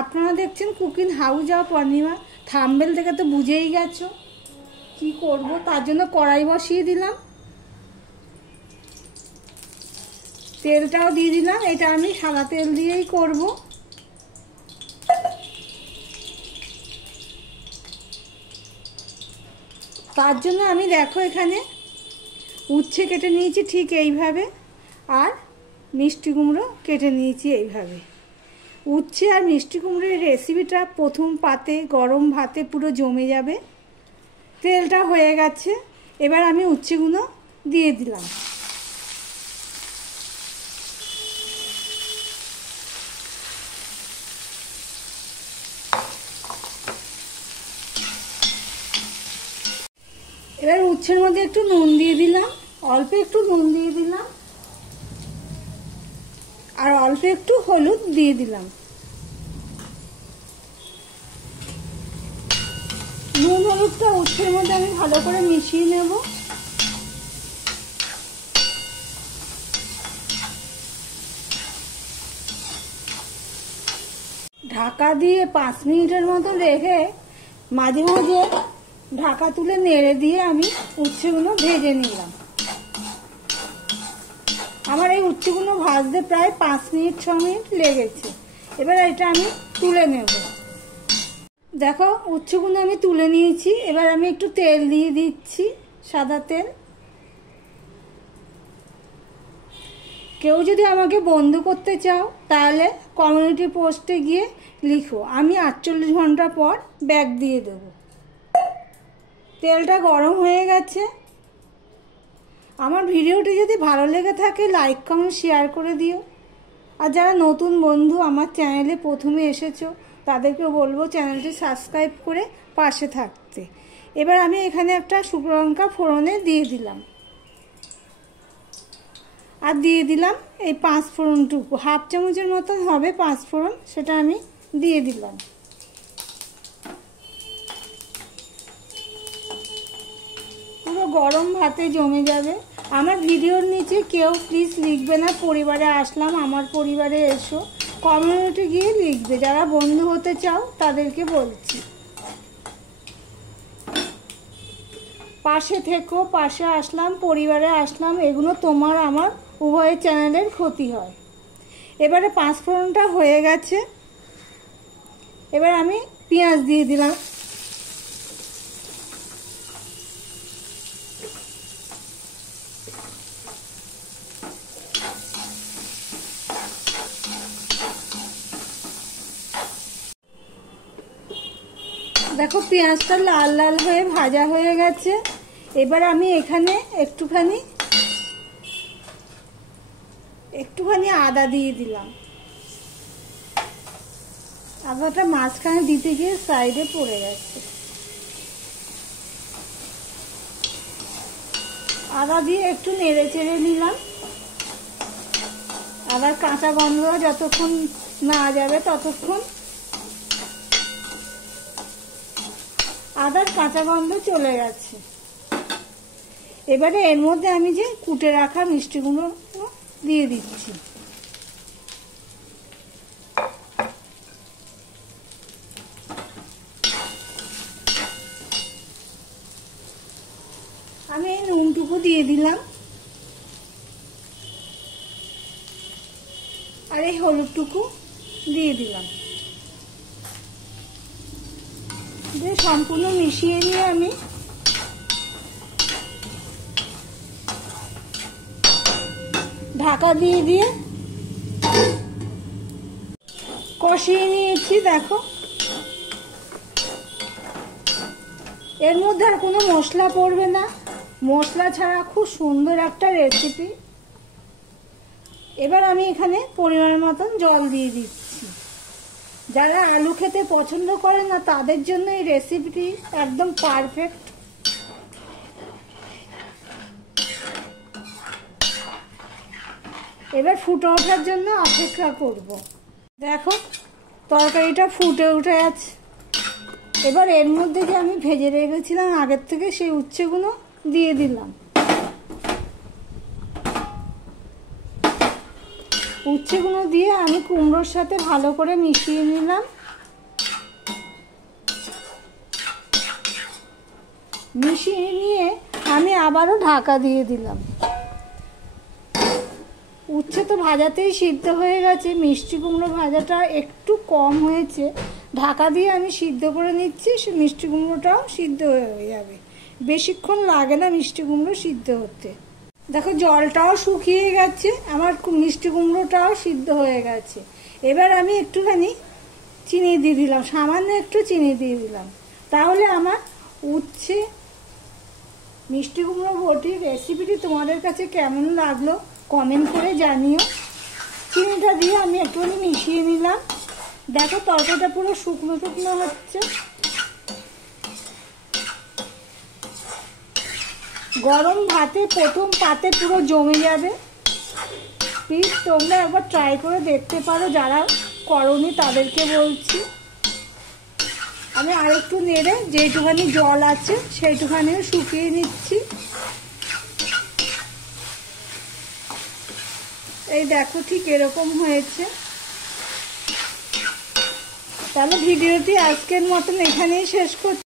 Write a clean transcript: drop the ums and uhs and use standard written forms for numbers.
আপনারা দেখছেন cooking house of Anima. Thumbnail থেকে তো বুঝেই গেছো কি করব, তার জন্য কড়াই বসিয়ে দিলাম, তেলটাও দিয়ে দিলাম। এটা আমি সাদা তেল দিয়েই করব। তার জন্য আমি দেখো এখানে উচ্ছে কেটে নিয়েছি ঠিক এইভাবে, আর মিষ্টি কুমড়ো কেটে নিয়েছি এইভাবে। উচ্ছে আর মিষ্টি কুমড়োর রেসিপিটা প্রথম পাতে গরম ভাতে পুরো জমে যাবে। তেলটা হয়ে গেছে, এবার আমি উচ্ছেগুলো দিয়ে দিলাম। এবার উচ্ছের মধ্যে একটু নুন দিয়ে দিলাম, অল্প একটু নুন দিয়ে দিলাম, আর অল্প একটু হলুদ দিয়ে দিলাম। নুন হলুদটা উচ্ছের মধ্যে আমি ভালো করে মিশিয়ে নেব। ঢাকা দিয়ে 5 মিনিটের মতো রেখে মাঝে মাঝে ঢাকা তুলে নেড়ে দিয়ে আমি উচ্ছেগুলো ভেজে নিলাম। আমার এই উচ্ছেগুলো ভাজতে প্রায় 5 মিনিট 6 মিনিট লেগেছে। এবার এটা আমি তুলে নেব। দেখো উচ্ছেগুলো আমি তুলে নিয়েছি। এবার আমি একটু তেল দিয়ে দিচ্ছি, সাদা তেল। কেউ যদি আমাকে বন্ধু করতে চাও তাহলে কমিউনিটি পোস্টে গিয়ে লিখো, আমি 48 ঘন্টা পর ব্যাক দিয়ে দেব। তেলটা গরম হয়ে গেছে। আমার ভিডিওটি যদি ভালো লেগে থাকে লাইক কমেন্ট শেয়ার করে দিও। আর যারা নতুন বন্ধু আমার চ্যানেলে প্রথমে এসেছো তাদেরকে বলবো চ্যানেলটি সাবস্ক্রাইব করে পাশে থাকতে। এবার আমি এখানে একটা শুকনো লঙ্কা ফোড়নে দিয়ে দিলাম, আর দিয়ে দিলাম এই 5 ফোড়নটুকু, হাফ চামচের মতন হবে 5 ফোড়ন, সেটা আমি দিয়ে দিলাম। পুরো গরম ভাতে জমে যাবে। আমার ভিডিওর নিচে কেউ প্লিজ লিখবে না পরিবারে আসলাম, আমার পরিবারে এসো। কমিউনিটি গিয়ে লিখবে, যারা বন্ধু হতে চাও তাদেরকে বলছি। পাশে থেকো, পাশে আসলাম, পরিবারে আসলাম, এগুলো তোমার আমার উভয় চ্যানেলের ক্ষতি হয়। এবারে 5 ফোড়নটা হয়ে গেছে। এবার আমি পেঁয়াজ দিয়ে দিলাম। দেখো পেঁয়াজটা লাল লাল হয়ে ভাজা হয়ে গেছে। এবার আমি এখানে একটুখানি আদা দিয়ে দিলাম। আদাটা মাঝখানে দিতে গিয়ে সাইডে পড়ে গেছে। আদা দিয়ে একটু নেড়ে চেড়ে নিলাম। আদার কাঁচা গন্ধ যতক্ষণ না যাবে ততক্ষণ। আদার কাঁচা গন্ধ চলে গেছে। এবারে এর মধ্যে আমি যে কুটে রাখা মিষ্টিগুলো দিয়ে দিচ্ছি। আমি এই নুনটুকু দিয়ে দিলাম, আর এই হলুদটুকু দিয়ে দিলাম। দিয়ে সম্পূর্ণ মিশিয়ে নিয়ে আমি ঢাকা দিয়ে দিয়ে কষিয়ে নিয়েছি। দেখো এর মধ্যে আর কোনো মশলা পড়বে না, মশলা ছাড়া খুব সুন্দর একটা রেসিপি। এবার আমি এখানে পরিমাণ মতন জল দিয়ে দিচ্ছি। যারা আলু খেতে পছন্দ করে না তাদের জন্য এই রেসিপিটি একদম পারফেক্ট। এবার ফুটে ওঠার জন্য অপেক্ষা করব। দেখো তরকারিটা ফুটে উঠে আছে। এবার এর মধ্যে যে আমি ভেজে রেখেছিলাম আগের থেকে সেই উচ্ছেগুলো দিয়ে দিলাম। উচ্ছেগুলো দিয়ে আমি কুমড়োর সাথে ভালো করে মিশিয়ে নিলাম। মিশিয়ে নিয়ে আমি আবারও ঢাকা দিয়ে দিলাম। উচ্ছে তো ভাজাতেই সিদ্ধ হয়ে গেছে, মিষ্টি কুমড়ো ভাজাটা একটু কম হয়েছে, ঢাকা দিয়ে আমি সিদ্ধ করে নিচ্ছি, সে মিষ্টি কুমড়োটাও সিদ্ধ হয়ে যাবে, বেশিক্ষণ লাগে না মিষ্টি কুমড়ো সিদ্ধ হতে। দেখো জলটাও শুকিয়ে গেছে, আমার মিষ্টি কুমড়োটাও সিদ্ধ হয়ে গেছে। এবার আমি একটুখানি চিনি দিয়ে দিলাম, সামান্য একটু চিনি দিয়ে দিলাম। তাহলে আমার উচ্ছে মিষ্টি কুমড়ো বটির রেসিপিটি তোমাদের কাছে কেমন লাগলো কমেন্ট করে জানিও। চিনিটা দিয়ে আমি একটুখানি মিশিয়ে নিলাম। দেখো তরকারিটা পুরো শুকনো শুকনো হচ্ছে। গরম ভাতে প্রথম পাতে পুরো জমে যাবে। প্লিজ তোমরা একবার ট্রাই করে দেখতে পারো, যারা করোনি তাদেরকে বলছি। আমি আরেকটু নেড়ে যেটুখানি জল আছে সেইটুখানিও শুকিয়ে নিচ্ছি। এই দেখো ঠিক এরকম হয়েছে। তাহলে ভিডিওটি আজকের মতন এখানেই শেষ করছি।